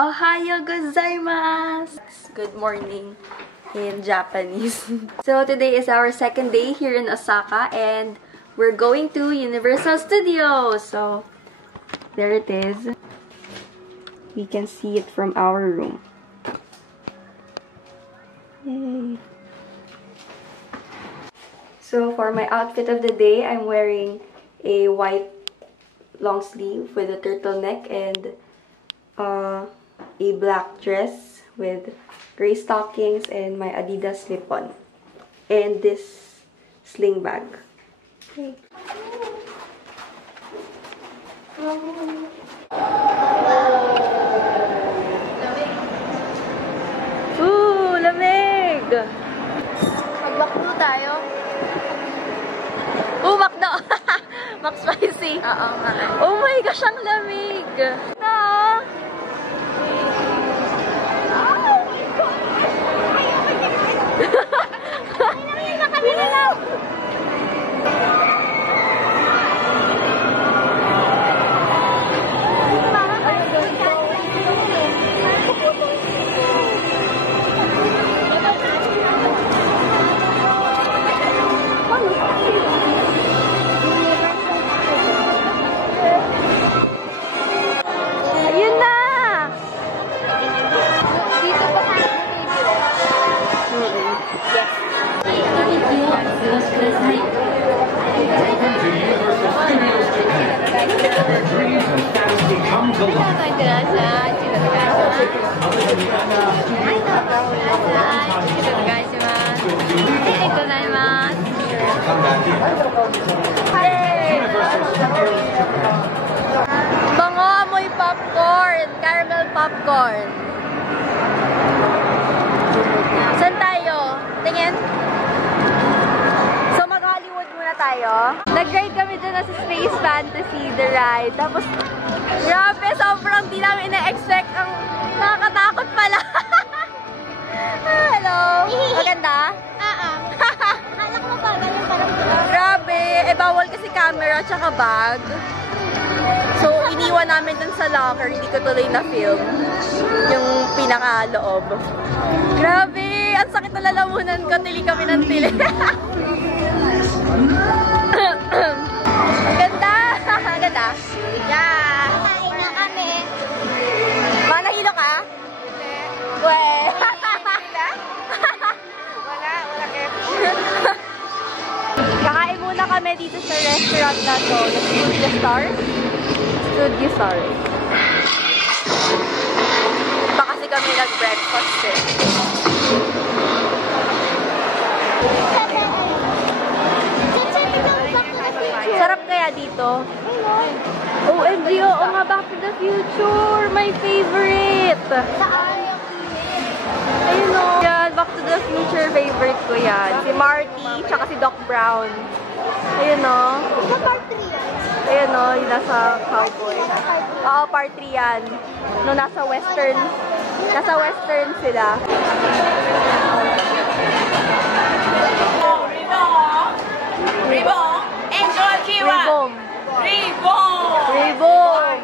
Ohayo gozaimasu! Good morning in Japanese. So today is our second day here in Osaka and we're going to Universal Studios. So there it is. We can see it from our room. Yay! So for my outfit of the day, I'm wearing a white long sleeve with a turtleneck and a black dress with gray stockings and my Adidas slip-on. And this sling bag. Okay. Ooh, lamig! Mag-McDo tayo. Ooh, McDo! McSpicy! Oo nga. Oh my gosh, ang lamig! No! Bango, amoy popcorn. Caramel popcorn. Saan tayo? Tingin? So mag-Hollywood muna tayo. Nag-ride kami dyan sa Space Fantasy, the ride. Tapos, grabe, sobrang di namin na-expect. Ang nakakatakot pala. Hello. Maganda? Kala ko ba, ganyan parang grabe, bawal kasi camera tsaka bag. So, iniwan namin dun sa locker, hindi ko tuloy na-film yung pinaka-loob. Grabe, ang sakit na lalamunan ko, tili kami ng tili. Ganda! Ganda? Yeah! Kain na kami. Manahilo ka? Hindi. Wala kakain muna kami dito sa restaurant na to, na Studio Stars. Studio Stars. Pa kasi kami nag-breakfast eh. Sarap kaya dito? OMG, oo nga, Back to the Future! My favorite! Ayun o. Yan, Back to the Future, favorite ko yan. Si Marty, tsaka si Doc Brown. Ayun o. Ayun o, yung nasa cowboy. Oo, part 3 yan. No, nasa western sila. Reborn! Enjoy Kiwa! Reborn! Reborn! Reborn!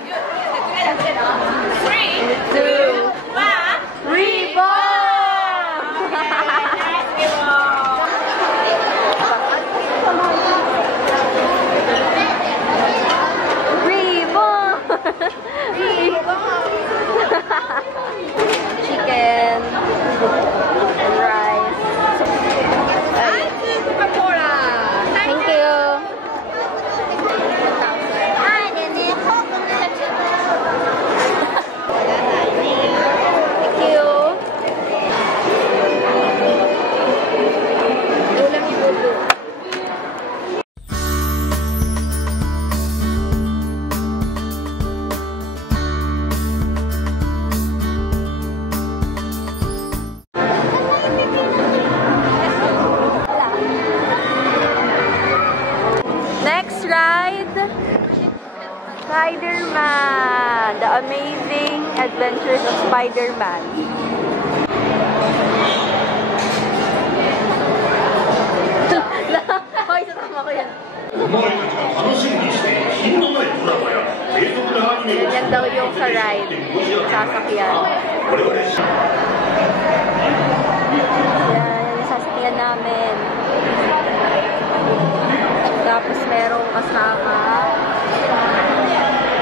3, 2, 1, Reborn! Chicken and rice. Thank you. Thank you. Spider-Man! The Amazing Adventures of Spider-Man. Hoy, sa tama ko yan. Ganyan daw yung sa ride. Sasakyan. Yan, yung sasakyan namin. Tapos merong kasama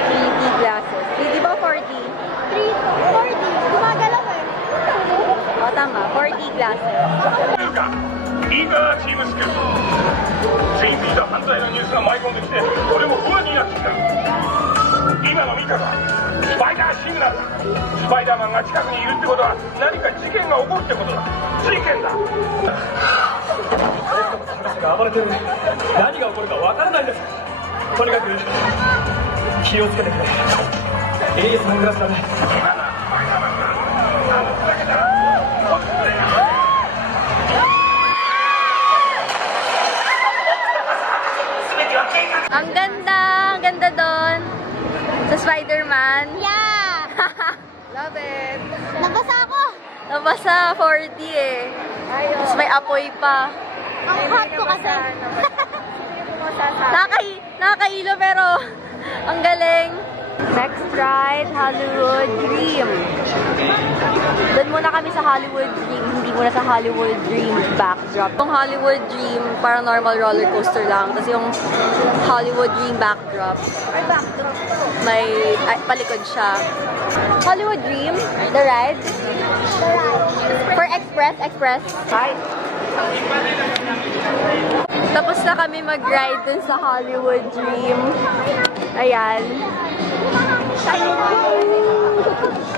3D glasses. 3D ba 4D? 340. Gumagalaw eh. O, tama. 4D glasses. いいかチームスクール次々と犯罪のニュースが舞い込んできて俺も不安になってきた今の見たかスパイダーシグナルだスパイダーマンが近くにいるってことは何か事件が起こるってことだ事件だ博士が暴れてる何が起こるかわからないんですとにかく気をつけてくれいいサングラスだね今のスパイダーマンがあのだけだ Ang ganda! Ang ganda doon. Sa Spider-Man. Yeah! Love it. Nabasa ako. Nabasa 4D eh. Tapos may apoy pa. Ang hot ko kasi. Nakakailo pero ang galing. Next ride, Hollywood Dream. Doon muna kami sa Hollywood Dream, hindi muna sa Hollywood Dream backdrop. Yung Hollywood Dream, parang normal roller coaster lang. Tapos yung Hollywood Dream backdrop, may palikod siya. Hollywood Dream, the ride. For Express. Right. Tapos na kami mag-ride dun sa Hollywood Dream. Ayan.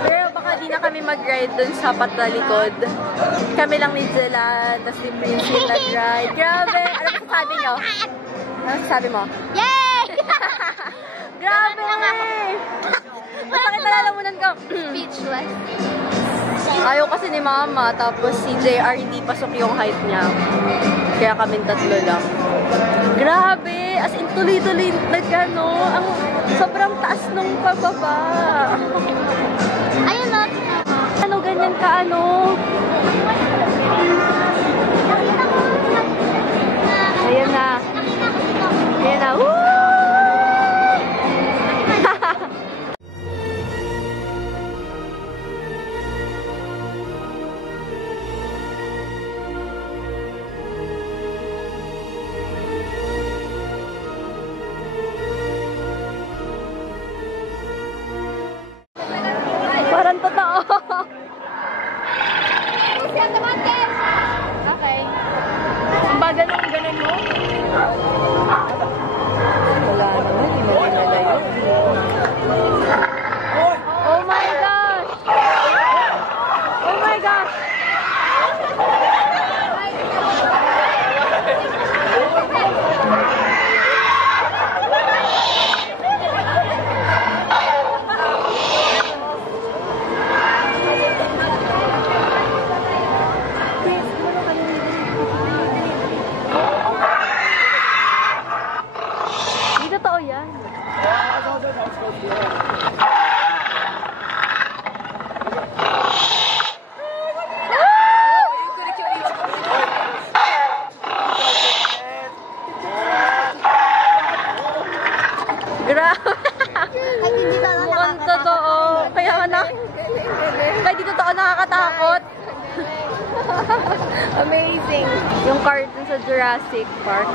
Pero baka di na kami mag-ride dun sa patalikod. Kami lang ni Zelan, tapos si Prince yung nag-ride. Grabe! Ano ba sasabi nyo? Ano sasabi mo? Yay! Grabe! Masakit na lalamunan ko. Speechless. Ayaw kasi ni Mama, tapos si JR hindi pasok yung height niya. Kaya kaming tatlo lang. Grabe! As in, tuloy-tuloy nagano. Ang sobrang taas nung pababa. Ayun, no? Ano, ganyan ka, ano? Ayan na. Ayan na. Woo! Parang totoo. Okay. Ang bagal ng ganun mo? Wala naman. Hindi mo pinalayo. Oh my gosh! Oh my gosh! Hindi totoo yan. Grabe! Ay, hindi ka lang Mukhang totoo. Kaya di totoo nakakatakot. Amazing. Yung cartoon sa Jurassic Park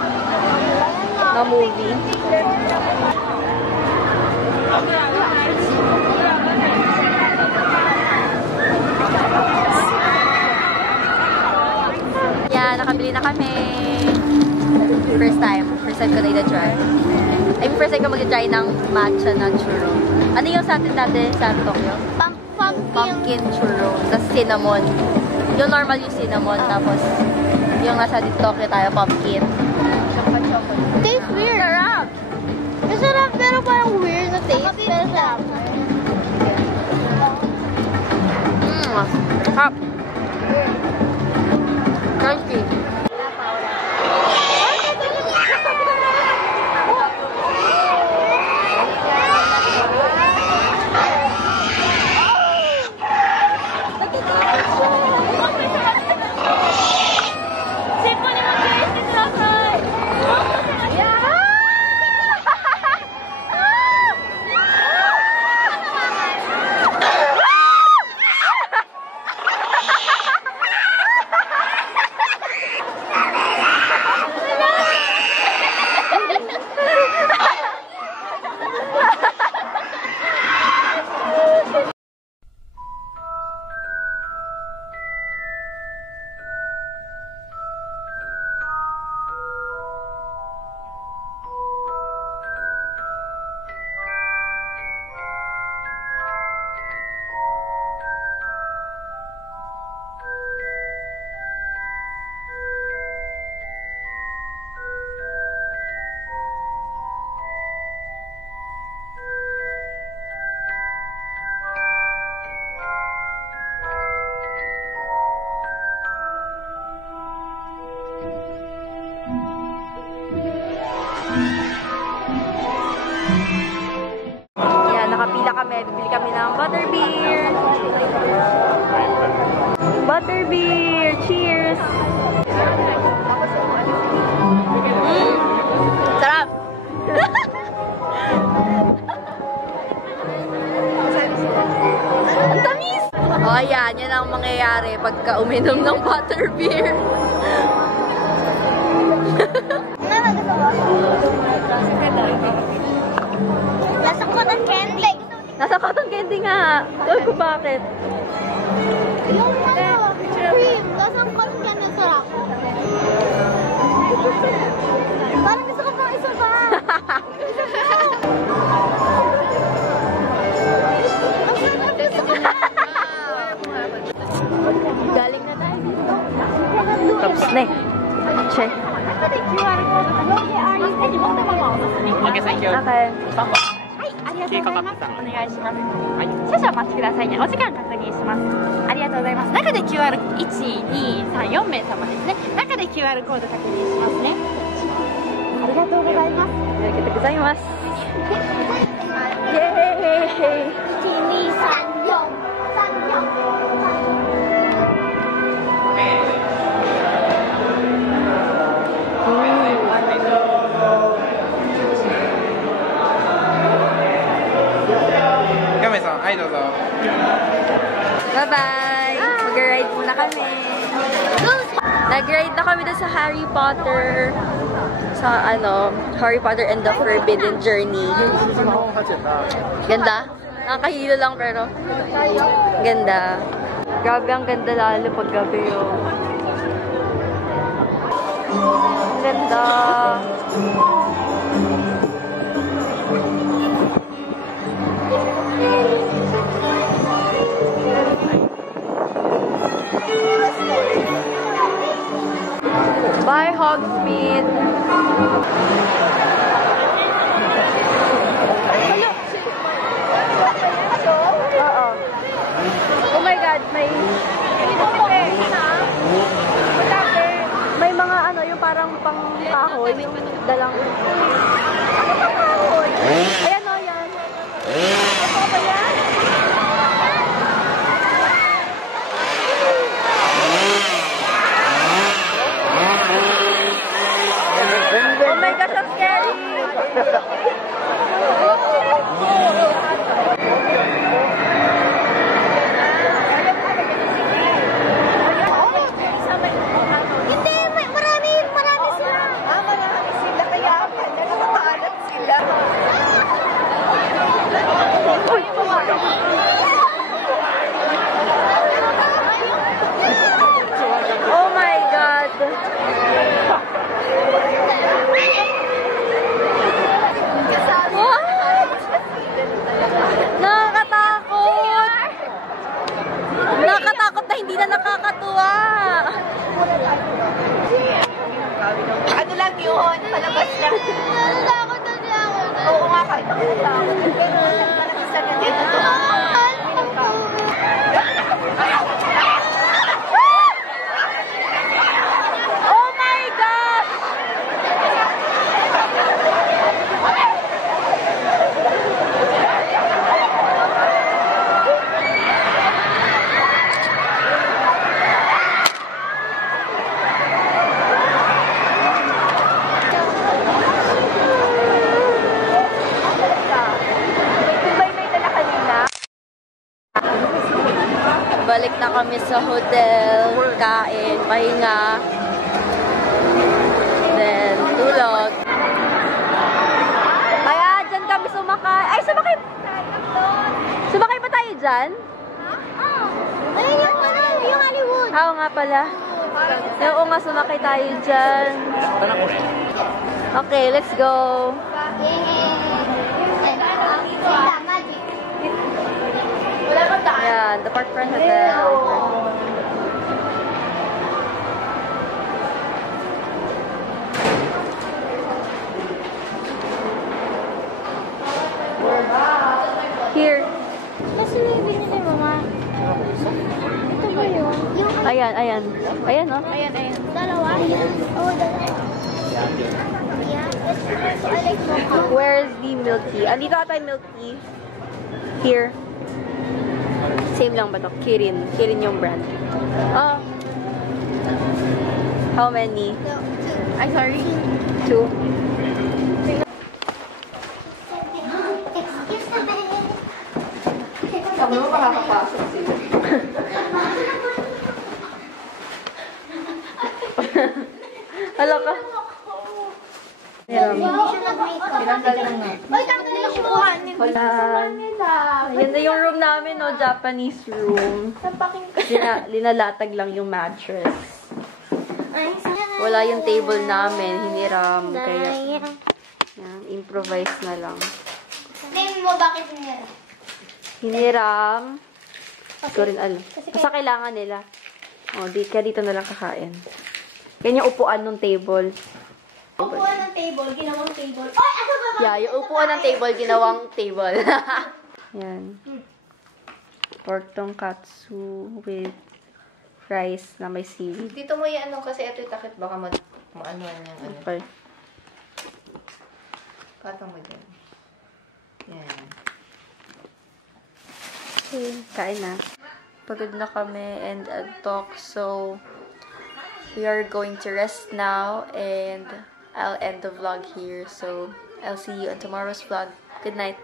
na movie. Yan, nakabili na kami. First time ko na i-try. Ay, first time ko mag-try ng matcha na churro. Ano yung sa atin dati sa Tokyo? Pumpkin churro. Tapos cinnamon. Yung normal yung cinnamon. Tapos yung nasa dito Tokyo tayo, pumpkin. Tastes weird. Sarap. Masarap pero parang weird na taste. Pero sarap. Sarap. Crunchy. Butterbeer! Cheers! Sarap! Ang tamis! O, ayan. Yan ang mangyayari pagka uminom ng butterbeer. Nasa cotton candy. Nasa cotton candy nga. Sabi ko bakit? Yung cream. Nasa cotton candy sarap. Parang gusto ko pang isa pa. Isa pa. Ang sarap gusto ko pa. Galing na tayo dito. Tapos na eh. Che. Okay, thank you. Okay. ありがとうございます。お願いします。はい。少々お待ちくださいね。お時間確認します。ありがとうございます。中で QR 1、2、3、4名様ですね。中で QR コード確認しますね。ありがとうございます。ありがとうございます。イエーイ。 はい、どうぞ。 Bye-bye! Mag-ride muna kami. Nag-ride na kami dun sa Harry Potter. Sa Harry Potter and the Forbidden Journey. Ganda? Nakakahilo lang pero ganda. Grabe ang ganda lalo pag gabi oh. Ganda. Bye, Hogsmeade! Oo. Oh my God, may mga yung parang pang kahoy, yung dalang... Ano pang kahoy? Ayan o, yan. Ano ba yan? Oh my gosh, ang scary! Hindi, marami sila. Marami sila. Kaya nakakaalat sila. Oh my God! Nakakatakot! Nakakatakot na hindi na nakakatuwa! Ano lang yun? Palabas lang. Natatakot na niya ako. Oo nga, kahit ako natakot. Pero parang isa na din. Oh my God! Balik na kami sa hotel, kain, pahinga, then tulog. Kaya dyan kami sumakay. Ay, sumakay! Sumakay ba tayo dyan? Ayun yung Hollywood. Oo nga pala. Oo nga, sumakay tayo dyan. Okay, let's go. Ayan, the Parkfront Hotel. Here. Kasi may binili, mama. Ito ba yun? Ayan, ayan. Ayan, no? Ayan. Dalawa? Oo, dalawa. Yeah. I like mocha. Where's the milk tea? Andito ata yung milk tea. Here. Same lang ba to? Kirin. Kirin yung brand. Oh. How many? No, two. Ay, sorry. 2. Excuse me. Sabi mo makakapasok sila. Hala ka. Hindi siya nag-makeup. Pinanggal na nga. Ay, tanggalin siya. Wala. Ayan na yung room namin, no? Japanese room. Linalatag lang yung mattress. Wala yung table namin. Hiniram. Kaya, yan, improvise na lang. Name mo bakit niya? Hiniram. Hindi ko rin alam. Basta kailangan nila. O, kaya dito na lang kakain. Yan yung upuan ng table. Upuan ng table, ginawang table. Ay, ano ba? Yeah, yung upuan ng table, ginawang table. Yan. Pork tonkatsu with rice na may seaweed. Dito mo yan, kasi ito takit baka maanuan yung ano. Okay. Katong mo dyan. Yan. Okay, kain na. Pagod na kami and talk, so we are going to rest now and I'll end the vlog here. So I'll see you on tomorrow's vlog. Good night.